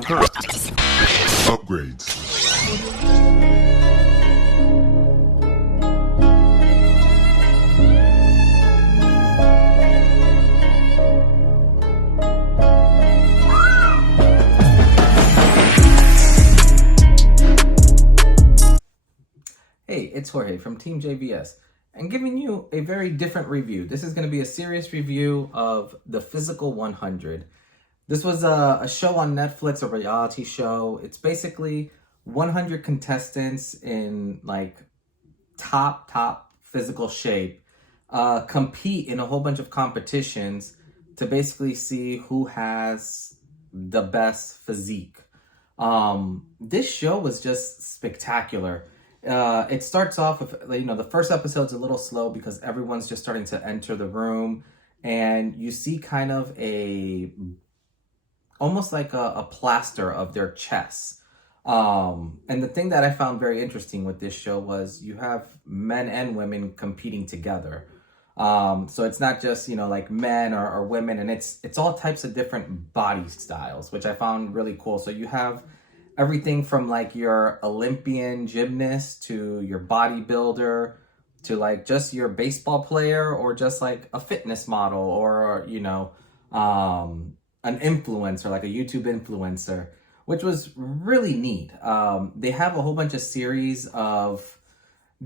Upgrades. Hey, it's Jorge from TeamJVS and giving you a very different review. This is going to be a serious review of the Physical 100. This was a show on Netflix, a reality show. It's basically 100 contestants in like top physical shape compete in a whole bunch of competitions to basically see who has the best physique. This show was just spectacular. It starts off with, the first episode's a little slow because everyone's just starting to enter the room, and you see kind of almost like a plaster of their chests. And the thing that I found very interesting with this show was you have men and women competing together. So it's not just, like men or women, and it's all types of different body styles, which I found really cool. So you have everything from like your Olympian gymnast to your bodybuilder to like just your baseball player or just like a fitness model or, an influencer, like a YouTube influencer, which was really neat. They have a whole bunch of series of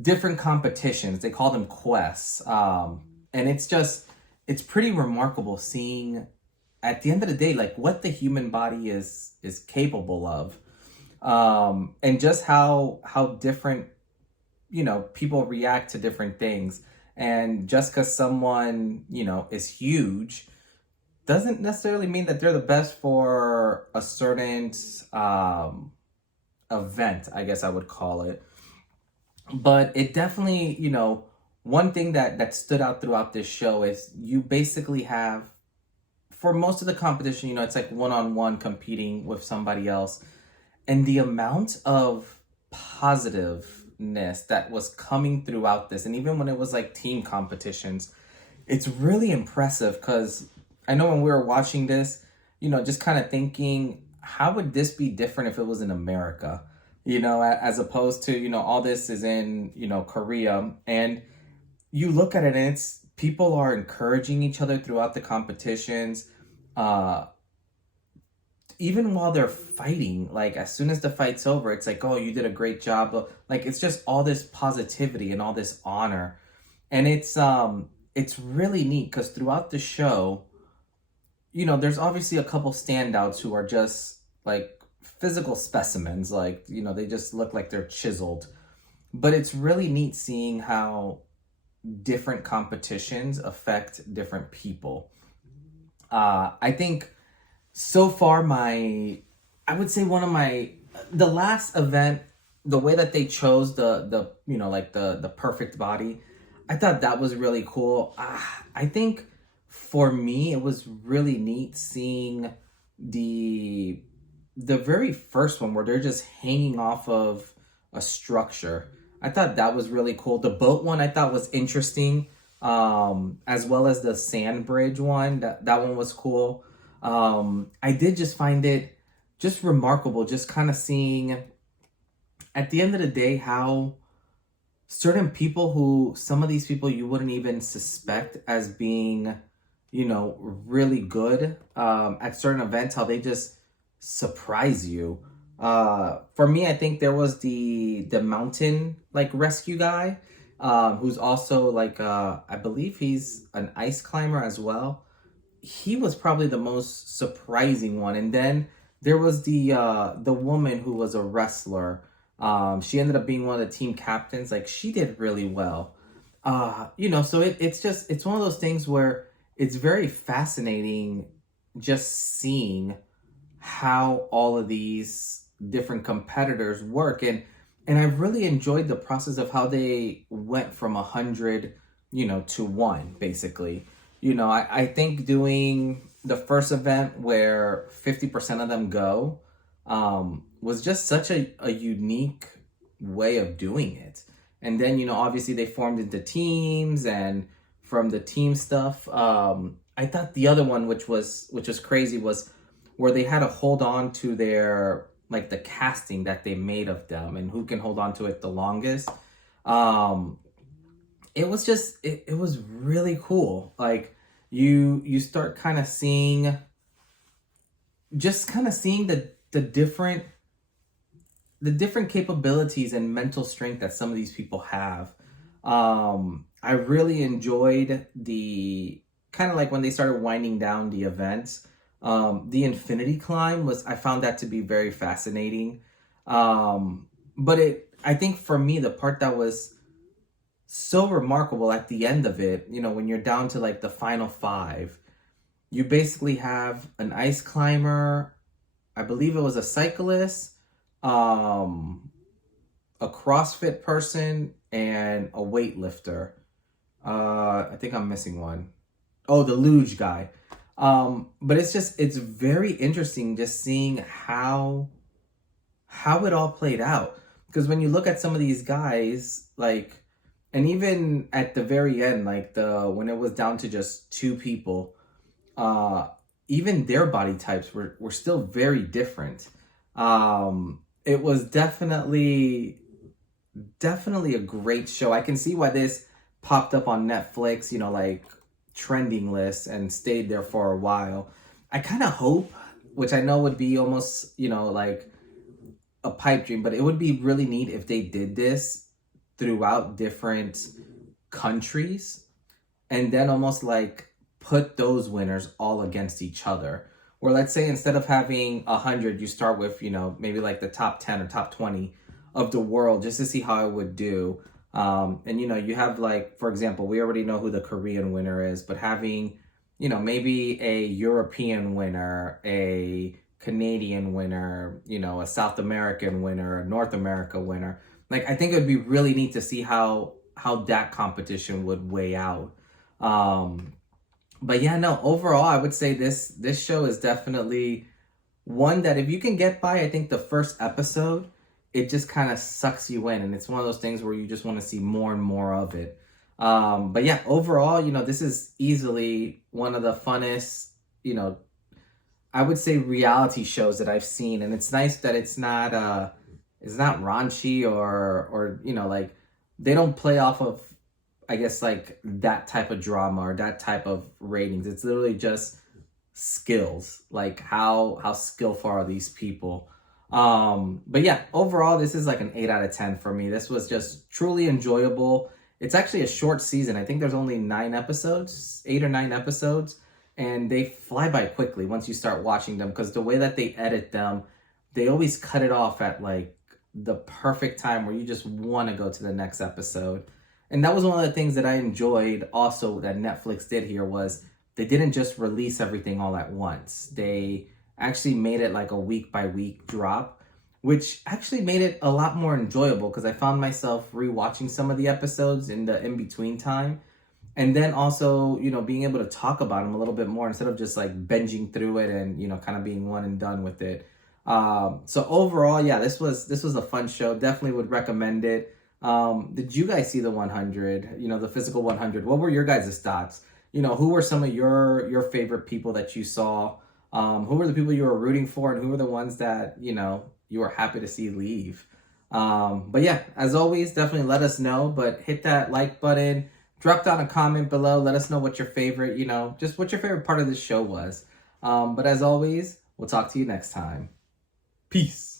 different competitions. They call them quests. And it's pretty remarkable seeing at the end of the day, like what the human body is capable of. And just how different, people react to different things. And just because someone, is huge doesn't necessarily mean that they're the best for a certain event, I guess I would call it. But it definitely, one thing that stood out throughout this show is you basically have, for most of the competition, it's like one-on-one competing with somebody else. And the amount of positiveness that was coming throughout this, and even when it was like team competitions, it's really impressive because I know when we were watching this, just kind of thinking, how would this be different if it was in America? As opposed to, all this is in, Korea. And you look at it and it's people are encouraging each other throughout the competitions. Even while they're fighting, like as soon as the fight's over, it's like, oh, you did a great job. Like it's just all this positivity and all this honor. And it's really neat because throughout the show, there's obviously a couple standouts who are just like physical specimens. Like, they just look like they're chiseled. But it's really neat seeing how different competitions affect different people. I think so far, I would say the last event, the way that they chose the perfect body, I thought that was really cool. I think for me, it was really neat seeing the very first one where they're just hanging off of a structure. I thought that was really cool. The boat one I thought was interesting, as well as the sand bridge one. That one was cool. I did just find it just remarkable, just kind of seeing at the end of the day how certain people some of these people you wouldn't even suspect as being, really good at certain events, how they just surprise you. For me, I think there was the mountain like rescue guy, who's also like, I believe he's an ice climber as well. He was probably the most surprising one. And then there was the woman who was a wrestler. She ended up being one of the team captains. Like she did really well. So it's one of those things where it's very fascinating just seeing how all of these different competitors work. And I really enjoyed the process of how they went from 100, to 1, basically. I think doing the first event where 50% of them go was just such a unique way of doing it. And then, obviously they formed into teams, and from the team stuff, I thought the other one, which was crazy, was where they had to hold on to their, like, the casting that they made of them and who can hold on to it the longest. It was just, it was really cool. Like, you start kind of seeing, the different capabilities and mental strength that some of these people have. I really enjoyed the kind of like when they started winding down the events. The Infinity Climb I found that to be very fascinating. But I think for me, the part that was so remarkable at the end of it, when you're down to like the final 5, you basically have an ice climber, I believe it was a cyclist, a CrossFit person, and a weightlifter. I think I'm missing one. Oh, the luge guy. But it's very interesting just seeing how it all played out. Because when you look at some of these guys, like, and even at the very end, like when it was down to just 2 people, even their body types were still very different. It was definitely a great show. I can see why this popped up on Netflix, like trending lists and stayed there for a while. I kind of hope, which I know would be almost, like a pipe dream, but it would be really neat if they did this throughout different countries and then almost like put those winners all against each other. Or let's say instead of having 100, you start with, maybe like the top 10 or top 20 of the world just to see how it would do. And, you have like, for example, we already know who the Korean winner is, but having, maybe a European winner, a Canadian winner, a South American winner, a North America winner. Like, I think it would be really neat to see how that competition would weigh out. But yeah, no, overall, I would say this show is definitely one that if you can get by, I think the first episode, it just kind of sucks you in. And it's one of those things where you just want to see more and more of it. But yeah, overall, this is easily one of the funnest, I would say reality shows that I've seen. And it's nice that it's not raunchy or like they don't play off of, I guess, like that type of drama or that type of ratings. It's literally just skills, like how skillful are these people. But yeah, overall, this is like an 8 out of 10 for me. This was just truly enjoyable. It's actually a short season. I think there's only 9 episodes, 8 or 9 episodes, and they fly by quickly once you start watching them because the way that they edit them, they always cut it off at like the perfect time where you just want to go to the next episode. And that was one of the things that I enjoyed also that Netflix did here was they didn't just release everything all at once. They actually made it like a week by week drop, which actually made it a lot more enjoyable because I found myself rewatching some of the episodes in the in-between time. And then also, being able to talk about them a little bit more instead of just like binging through it and, kind of being one and done with it. So overall, yeah, this was a fun show. Definitely would recommend it. Did you guys see the 100, the physical 100? What were your guys' thoughts? Who were some of your favorite people that you saw? Who were the people you were rooting for and who were the ones that, you were happy to see leave? But yeah, as always, definitely let us know, but hit that like button, drop down a comment below. Let us know what your favorite, just what your favorite part of this show was. But as always, we'll talk to you next time. Peace.